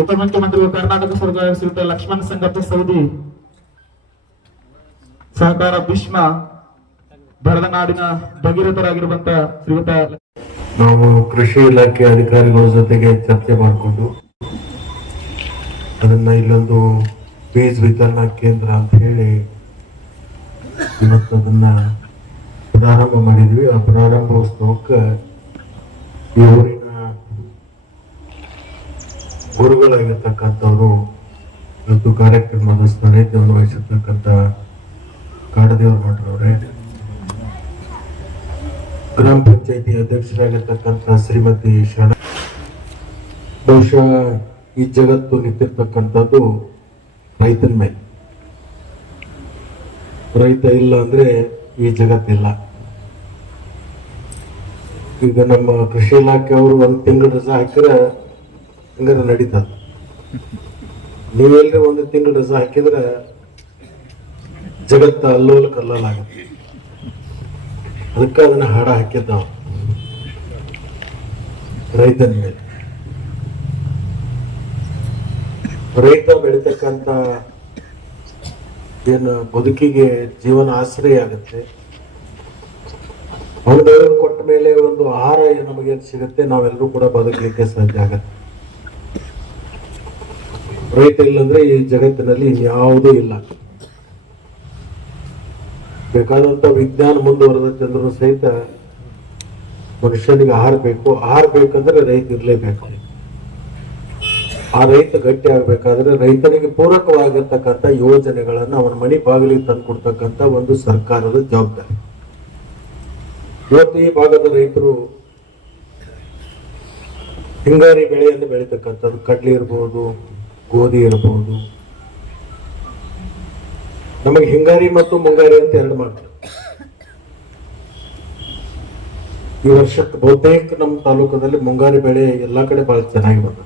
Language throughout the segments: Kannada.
ಉಪಮುಖ್ಯಮಂತ್ರಿಗಳು ಕರ್ನಾಟಕ ಸರ್ಕಾರ ಶ್ರೀಯುತ ಲಕ್ಷ್ಮಣ ಸಂಗಪ್ಪ ಸವದಿ, ಸಹಕಾರ ಭೀಷ್ಮ, ಭರತನಾಡಿನ ಭಗೀರಥರಾಗಿರುವಂತ ಶ್ರೀಯುತ. ನಾವು ಕೃಷಿ ಇಲಾಖೆ ಅಧಿಕಾರಿಗಳ ಜೊತೆಗೆ ಚರ್ಚೆ ಮಾಡಿಕೊಂಡು ಅದನ್ನ ಇಲ್ಲೊಂದು ಬೀಜ ವಿತರಣಾ ಕೇಂದ್ರ ಅಂತ ಹೇಳಿ ಇವತ್ತು ಅದನ್ನ ಪ್ರಾರಂಭ ಮಾಡಿದ್ವಿ. ಆ ಪ್ರಾರಂಭೋತ್ಸವಕ್ಕೆ ಈ ಊರಿನ ಗುರುಗಳಾಗಿರ್ತಕ್ಕಂಥವ್ರು ಇವತ್ತು ಕಾರ್ಯಕ್ರಮದ ಸಾನ್ನಿಧ್ಯವನ್ನು ವಹಿಸಿರ್ತಕ್ಕಂಥ ಕಾಡದೇವ್ರ ಮಠರವರೇ, ಗ್ರಾಮ ಪಂಚಾಯತಿ ಅಧ್ಯಕ್ಷರಾಗಿರ್ತಕ್ಕಂಥ ಶ್ರೀಮತಿ ಶರಣ. ಬಹುಶಃ ಈ ಜಗತ್ತು ನಿಂತಿರ್ತಕ್ಕಂಥದ್ದು ರೈತನ ಮೇಲೆ. ರೈತ ಇಲ್ಲ ಅಂದ್ರೆ ಈ ಜಗತ್ತಿಲ್ಲ. ಈಗ ನಮ್ಮ ಕೃಷಿ ಇಲಾಖೆ ಅವರು 1 ತಿಂಗಳು ರಜಾ ಹಾಕಿದ್ರೆ ಹಂಗಾರ ನಡೀತದ. ನೀವೆಲ್ರಿ 1 ತಿಂಗಳು ರಜಾ ಹಾಕಿದ್ರೆ ಜಗತ್ತ ಅಲ್ಲೋಲ ಕಲ್ಲಲಾಗುತ್ತೆ. ಅದಕ್ಕೆ ಅದನ್ನ ಹಾಡ ಹಾಕಿದ್ದಾವ ರೈತನ ಮೇಲೆ. ರೈತ ಬೆಳೀತಕ್ಕಂಥ ಏನು ಬದುಕಿಗೆ ಜೀವನ ಆಶ್ರಯ ಆಗುತ್ತೆ. ಅವನು ಕೊಟ್ಟ ಮೇಲೆ ಒಂದು ಆಹಾರ ನಮಗೇನು ಸಿಗುತ್ತೆ, ನಾವೆಲ್ಲರೂ ಕೂಡ ಬದುಕಲಿಕ್ಕೆ ಸಾಧ್ಯ ಆಗತ್ತೆ. ರೈತ ಇಲ್ಲಂದ್ರೆ ಈ ಜಗತ್ತಿನಲ್ಲಿ ಯಾವುದೂ ಇಲ್ಲ. ಬೇಕಾದಂತ ವಿಜ್ಞಾನ ಮುಂದುವರೆದೈತೆ ಅಂದ್ರೂ ಸಹಿತ ಮನುಷ್ಯನಿಗೆ ಆಹಾರ ಬೇಕು. ಆಹಾರ ಬೇಕಂದ್ರೆ ರೈತ ಇರ್ಲೇಬೇಕು. ಆ ರೈತ ಗಟ್ಟಿ ಆಗ್ಬೇಕಾದ್ರೆ ರೈತನಿಗೆ ಪೂರಕವಾಗಿರ್ತಕ್ಕಂಥ ಯೋಜನೆಗಳನ್ನ ಅವನ ಮನೆ ಬಾಗಿಲಿಗೆ ತಂದು ಕೊಡ್ತಕ್ಕಂಥ ಒಂದು ಸರ್ಕಾರದ ಜವಾಬ್ದಾರಿ. ಇವತ್ತು ಈ ಭಾಗದ ರೈತರು ಹಿಂಗಾರಿ ಬೆಳೆಯನ್ನು ಬೆಳೀತಕ್ಕಂಥದ್ದು, ಕಡ್ಲಿ ಇರ್ಬೋದು, ಗೋಧಿ ಇರ್ಬೋದು. ನಮಗೆ ಹಿಂಗಾರಿ ಮತ್ತು ಮುಂಗಾರಿ ಅಂತ 2 ಮಾಡ್ತಾರೆ. ಈ ವರ್ಷಕ್ಕೆ ಬಹುತೇಕ ನಮ್ಮ ತಾಲೂಕದಲ್ಲಿ ಮುಂಗಾರಿ ಬೆಳೆ ಎಲ್ಲಾ ಕಡೆ ಬಹಳ ಚೆನ್ನಾಗಿ ಬಂದ.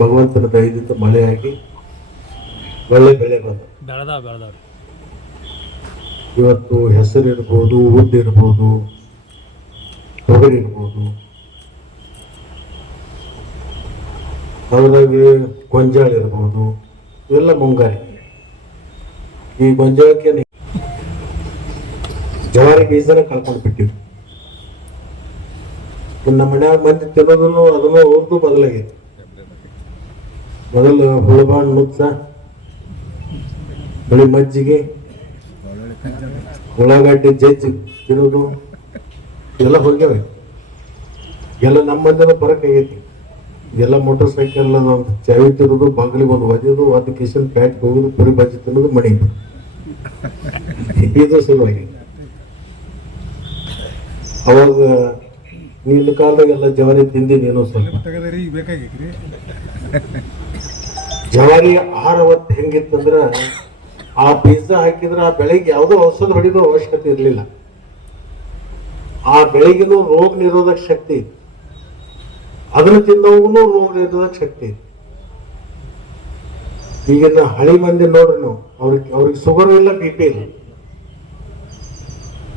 ಭಗವಂತನ ದಯದಿಂದ ಮಳೆಯಾಗಿ ಒಳ್ಳೆ ಬೆಳೆ ಬಂದ. ಇವತ್ತು ಹೆಸರು ಇರ್ಬೋದು, ಉದ್ದು ಇರ್ಬೋದು, ತೊಗರಿ ಇರ್ಬೋದು, ಅದ್ರಾಗಿ ಗೊಂಜಾಳ ಇರ್ಬೋದು, ಇವೆಲ್ಲ ಮುಂಗಾರಿ. ಈ ಗೊಂಜಾಳಕ್ಕೆ ಜವಾರಿ ಬೀಜನ ಕಳ್ಕೊಂಡು ಬಿಟ್ಟಿವಿ. ನಮ್ಮ ಮನ್ಯಾಗ ಮಂದಿ ತಿನ್ನೋದನ್ನು ಅದನ್ನು ಅವ್ರದ್ದು ಬದಲಾಗೈತಿ. ಮೊದಲು ಹುಳಬಾಣ್ ನುಚ್ಚ, ಬಳಿ ಮಜ್ಜಿಗೆ, ಉಳ್ಳಾಗಡ್ಡಿ ಜಜ್ಜಿ ತಿನ್ನೋದು ಎಲ್ಲ ಹೋಗ್ಯಾವ. ಎಲ್ಲ ನಮ್ಮ ಮಂದಿನ ಬರಕಾಗೈತಿ. ಎಲ್ಲ ಮೋಟರ್ ಸೈಕಲ್ ಒಂದು ಚಾವಿ ತಿನ್ನೋದು, ಬಾಗಿಲಿಗೆ ಒಂದು ಒದೆಯೋದು, ಅದು ಕಿಶನ್ ಪ್ಯಾಟ್ ಹೋಗೋದು, ಪುರಿ ಬಜ್ಜಿ ತಿನ್ನೋದು, ಮಣಿ ಇದು ಸುಲಭವಾಗಿ. ಅವಾಗ ನಿನ್ನ ಕಾಲದಾಗೆಲ್ಲ ಜವಾರಿ ತಿಂದಿ ನೀನು ಸ್ವಲ್ಪ. ಜವಾರಿ ಆಹಾರ ಹೊತ್ತು ಹೆಂಗಿತ್ತಂದ್ರ ಆ ಬೀಜ ಹಾಕಿದ್ರೆ ಆ ಬೆಳೆಗೆ ಯಾವುದೋ ಔಷಧ ಹೊಡಿದೋ ಅವಶ್ಯಕತೆ ಇರಲಿಲ್ಲ. ಆ ಬೆಳೆಗಿನೂ ರೋಗ ನಿರೋಧಕ ಶಕ್ತಿ, ಅದನ್ನು ತಿನ್ನೋಗೂ ರೋಗ ನಿರೋಧಕ ಶಕ್ತಿ. ಈಗಿನ ಹಳಿ ಮಂದಿ ನೋಡ್ರಿ ನಾವು, ಅವ್ರಿಗೆ ಶುಗರ್ ಇಲ್ಲ, BP ಇಲ್ಲ.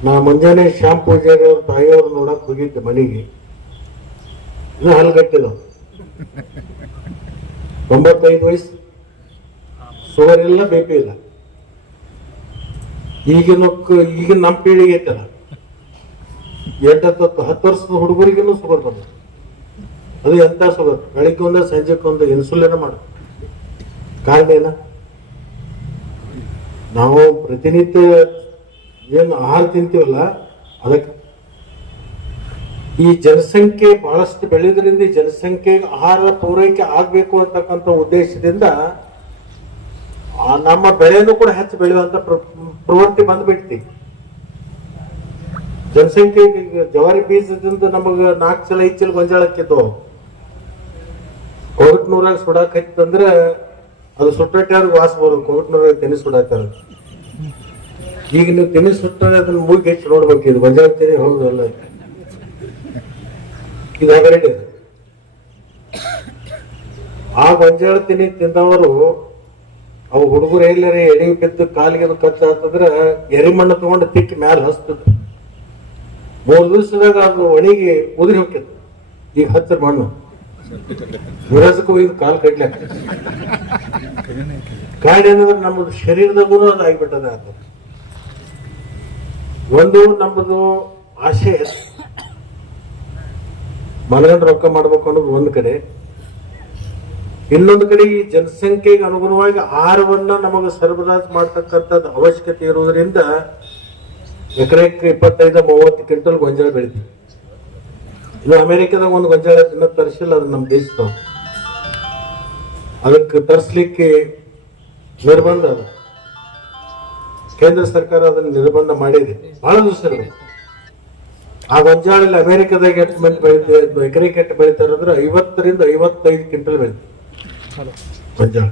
ನಾ ಮುಂಜಾನೆ ಶ್ಯಾಮ್ ಪೂಜಾರಿ ಅವ್ರ ತಾಯಿಯವ್ರು ನೋಡಕ್ ಹೋಗಿದ್ದೆ ಮನೆಗೆ. ಇನ್ನು ಹಲ್ಗಟ್ಟಿದವು, 95 ವಯಸ್ಸು, ಶುಗರ್ ಇಲ್ಲ, BP ಇಲ್ಲ. ಈಗಿನ ನಮ್ಮ ಪೀಳಿಗೆ ಐತಲ್ಲ, 8-10 ವರ್ಷದ ಹುಡುಗರಿಗೂ ಶುಗರ್ ಬಂದ. ಅದು ಎಂತ ಶುಗರ್? ಬೆಳಿಗ್ಗೆ ಒಂದ ಸಂಜೆಗೆ ಒಂದು ಇನ್ಸುಲಿನ್ ಮಾಡ. ಕಾರಣ ಏನ? ನಾವು ಪ್ರತಿನಿತ್ಯ ಏನು ಆಹಾರ ತಿಂತೀವಲ್ಲ ಅದಕ್ಕೆ. ಈ ಜನಸಂಖ್ಯೆ ಬಹಳಷ್ಟು ಬೆಳೆದ್ರಿಂದ ಈ ಜನಸಂಖ್ಯೆಗೆ ಆಹಾರ ಪೂರೈಕೆ ಆಗ್ಬೇಕು ಅಂತಕ್ಕಂಥ ಉದ್ದೇಶದಿಂದ ನಮ್ಮ ಬೆಳೆನೂ ಕೂಡ ಹೆಚ್ಚು ಬೆಳೆಯುವಂತ ಪ್ರವೃತ್ತಿ ಬಂದ್ಬಿಡ್ತಿ. ಜನಸಂಖ್ಯೆ ಜವಾರಿ ಬೀಜದಿಂದ ನಮಗ 4 ಚಲ 5 ಚಲ ಗೊಂಜಾಳಕ್ಕಿದ್ದು ಕೋವಿಡ್ನೂರಾಗ ಸುಡಾಕ್ ಹತ್ತಂದ್ರೆ ಅದು ಸುಟ್ಟವ್ರಿಗೆ ವಾಸ ಬರೋದು. ಕೋವಿಡ್ನೂರಾಗ ತೆನಿ ಸುಡಾತಾರ. ಈಗ ನೀವು ತೆನಿ ಸುಟ್ಟರೆ ಅದನ್ನ ಮೂಗಿ ಹೆಚ್ಚು ನೋಡ್ಬೇಕು. ಇದು ಗೊಂಜಾಳ ತೆನಿ ಹೌದಲ್ಲ, ಇದು ಹಗರಡಿ. ಆ ಗೊಂಜಾಳ ತೆನಿ ತಿಂದವರು ಅವು ಹುಡುಗರು ಎಲ್ಲರೇ ಎಡಿ ಬಿದ್ದು ಕಾಲಿಗೆ ಕಚ್ಚ ಅಂತಂದ್ರೆ ಎರಿಮಣ್ಣು ತಗೊಂಡು ತಿಕ್ಕಿ ಮ್ಯಾಲ ಹಸ್ತದ. 3 ದಿವಸದಾಗ ಅದು ಒಣಗಿ ಉದುರಿ ಹೋಗ್ತದೆ. ಈಗ ಹಚ್ಚರ ಮಣ್ಣು ವಿರಸಕ್ಕೂ ಇದು ಕಾಲ್ ಕಟ್ಲಾಕ ಕಾರಣ ಏನಂದ್ರೆ ನಮ್ಮದು ಶರೀರದಾಗೂ ಅದು ಆಗಿಬಿಟ್ಟದ ಅದು. ಒಂದು ನಮ್ಮದು ಆಸೆ ಮನಗಂಡು ರೊಕ್ಕ ಮಾಡ್ಬೇಕು ಅನ್ನೋದು ಒಂದು ಕಡೆ, ಇನ್ನೊಂದು ಕಡೆ ಈ ಜನಸಂಖ್ಯೆಗೆ ಅನುಗುಣವಾಗಿ ಆಹಾರವನ್ನ ನಮಗೆ ಸರಬರಾಜು ಮಾಡ್ತಕ್ಕಂಥದ್ದು ಅವಶ್ಯಕತೆ ಇರುವುದರಿಂದ ಎಕರೆಕ್ಕೆ 25-30 ಕ್ವಿಂಟಲ್ ಗೊಂಜಾಳ ಬೆಳಿತೀವಿ. ಇನ್ನು ಅಮೆರಿಕದಾಗ ಒಂದು ಗೊಂಜಾಳ ಇನ್ನೂ ತರಿಸಿಲ್ಲ, ಅದು ನಮ್ಮ ದೇಶದ. ಅದಕ್ಕೆ ತರಿಸ್ಲಿಕ್ಕೆ ನಿರ್ಬಂಧ ಅದ, ಕೇಂದ್ರ ಸರ್ಕಾರ ಅದನ್ನು ನಿರ್ಬಂಧ ಮಾಡಿದೆ ಬಹಳ ದಿವಸಗಳು. ಆ ಗೊಂಜಾಳಲ್ಲಿ ಅಮೆರಿಕದಾಗ ಎಷ್ಟು ಮಂದಿ ಬೆಳಿತೀವಿ, ಎಕರೆಗೆ ಎಷ್ಟು ಬೆಳಿತಾರೆ ಅಂದ್ರೆ 50-55 ಕ್ವಿಂಟಲ್ ಬೆಳಿತೀವಿ ಗೊಂಜಾಳ.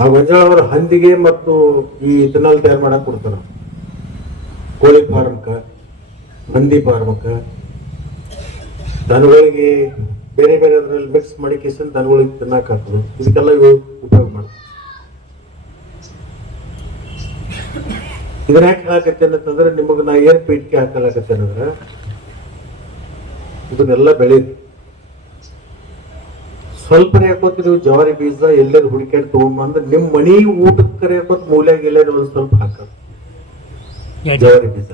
ಆ ಗೊಂಜಾಳ ಅವರು ಹಂದಿಗೆ ಮತ್ತು ಈ ಇಥನಾಲ್ ತಯಾರು ಮಾಡಕ್ ಕೊಡ್ತಾರ, ಕೋಳಿ ಫಾರ್ಮಕ್ಕ, ಹಂದಿ ಫಾರ್ಮಕ್ಕ, ದನಗಳಿಗೆ ಬೇರೆ ಬೇರೆ ಅದ್ರಲ್ಲಿ ಮಿಕ್ಸ್ ಮಾಡಿ ಕಿಸನ್ ದನಗಳಿಗೆ ತಿನ್ನಕ್ ಹಾಕೋದು, ಇದಕ್ಕೆಲ್ಲ ಇವು ಉಪಯೋಗ ಮಾಡ್ತಾರೆ. ಇದನ್ನ ಯಾಕೆ ಹಾಕತ್ತೇನೆ ಅಂತಂದ್ರೆ ನಿಮಗೆ ನಾ ಏನ್ ಪೀಠಿಕೆ ಹಾಕಲಾಕತ್ತೇನೆ ಅಂದ್ರೆ ಇದನ್ನೆಲ್ಲ ಬೆಳೀರಿ. ಸ್ವಲ್ಪ ಹಾಕೋತೀವಿ ಜವಾರಿ ಬೀಜ ಎಲ್ಲರೂ ಹುಡುಕಾಡಿ ತಗೊಂಬಂದ್ರೆ ನಿಮ್ಮ ಮನಿ ಊಟಕ್ಕೆ ಹಾಕೋತ್ ಮೂಲ್ಯಾಗ ಎಲ್ಲರೂ ಒಂದು ಸ್ವಲ್ಪ ಹಾಕೋದು ಜವಾರಿ ಬೀಜ.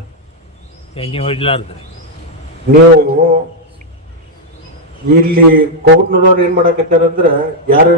ನೀವು ಇಲ್ಲಿ ಕೋವಿಡ್ನವ್ರು ಏನ್ ಮಾಡಾಕತ್ತಾರಂದ್ರ ಯಾರು